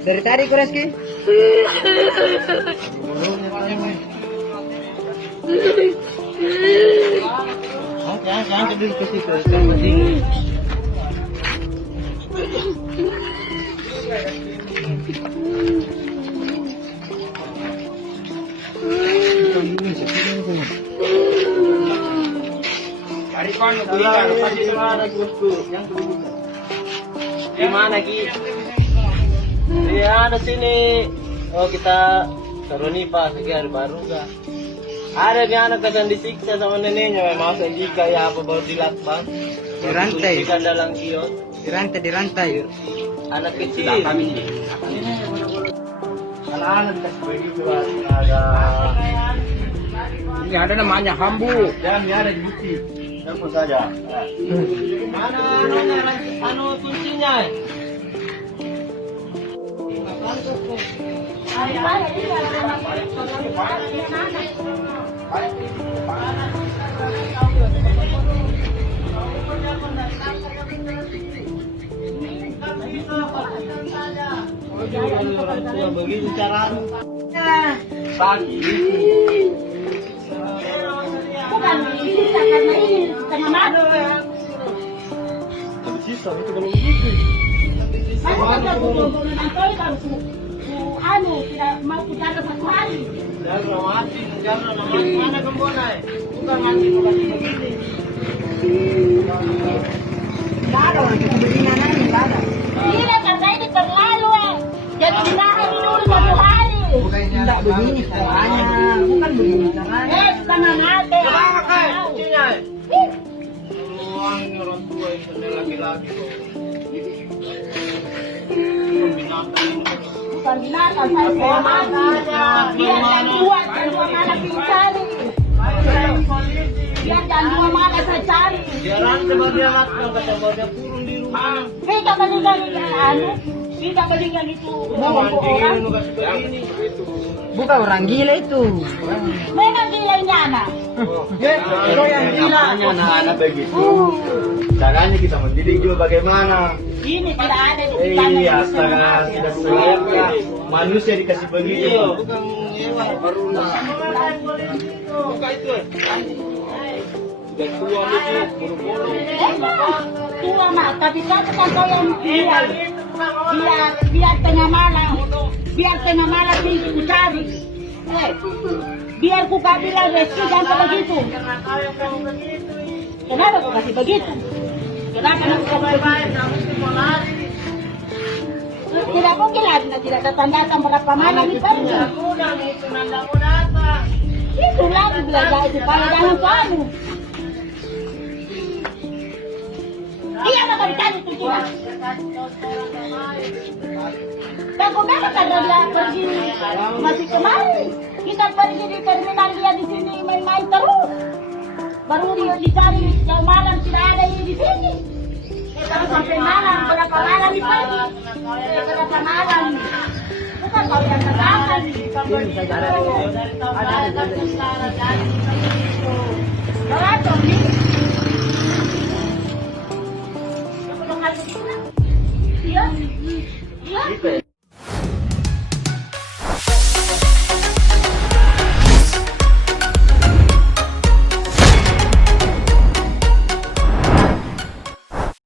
Dari tadi kau Reski? Jangan kedua ke situ. Dari mana belikan? Pasti mana bosku? Yang kedudukan. Di mana Ki? Ya ada sini. Oh kita taruh nih Pak, sekian baru enggak? Ada nih anak kadang disiksa sama neneknya, masa jika ya apa baru dilakban? Dirantai. Di dalam kios. Dirantai. Anak kecil. Kami ini. Anak-anak dikasih begitu ada. Ini ada namanya hambu. Dan ini ada di bukti. Telepon saja. Mana kuncinya? Begitu cara pagi. Bukan bisa karena ini tengah malam. Bisa itu kalau begitu. Mana ada bulan nanti harus anu tidak mau jaga satu hari. Jangan mati, jangan mati. Mana kembonai? Bukan mati bukan begini. Tidak ada orang kita berinan ini, tidak ada. Tidak karena ini terlalu jadi dinahan dulu satu hari. Tidak begini caranya, bukan begini caranya. Setengah mati. Kuncinya. Orang tua yang senang laki-laki. Binatang. Bukan binatang, saya mati. Biar dan dua mana cari. Biar dan dua mana saya cari. Jangan coba dia makan, kata dia kurung di rumah. Kita balikan anu, kita balikan itu orang. Bukan orang gila itu. Memang gila ini anak. Itu yang gila. Anak-anak begitu. Caranya kita mendidik juga bagaimana? Ini tidak ada di kita. Iya, astaga, tidak selayaknya manusia dikasih begitu. Bukan hewan, baru buka itu. Sudah tua itu, buru-buru. Tua mak, tapi satu kan kau yang biar tengah malam, ku cari. Biar ku gak bilang Reski jangan begitu. Kenapa ku kasih begitu? Kenapa aku kasih begitu? Tidak mungkin lagi, tidak datang-datang berapa malam itu. Itu lagi belajar itu kalau jangan kamu. Iya bakal dicari itu kita. Aku memang karena dia pergi masih kemarin. Kita pergi di terminal dia di sini main-main terus. Baru dia dicari yang malam tidak ada ini di sini. Kita sampai malam berapa malam di pagi. Berapa malam. Bukan kau yang katakan. Berapa nih? Iya. Iya.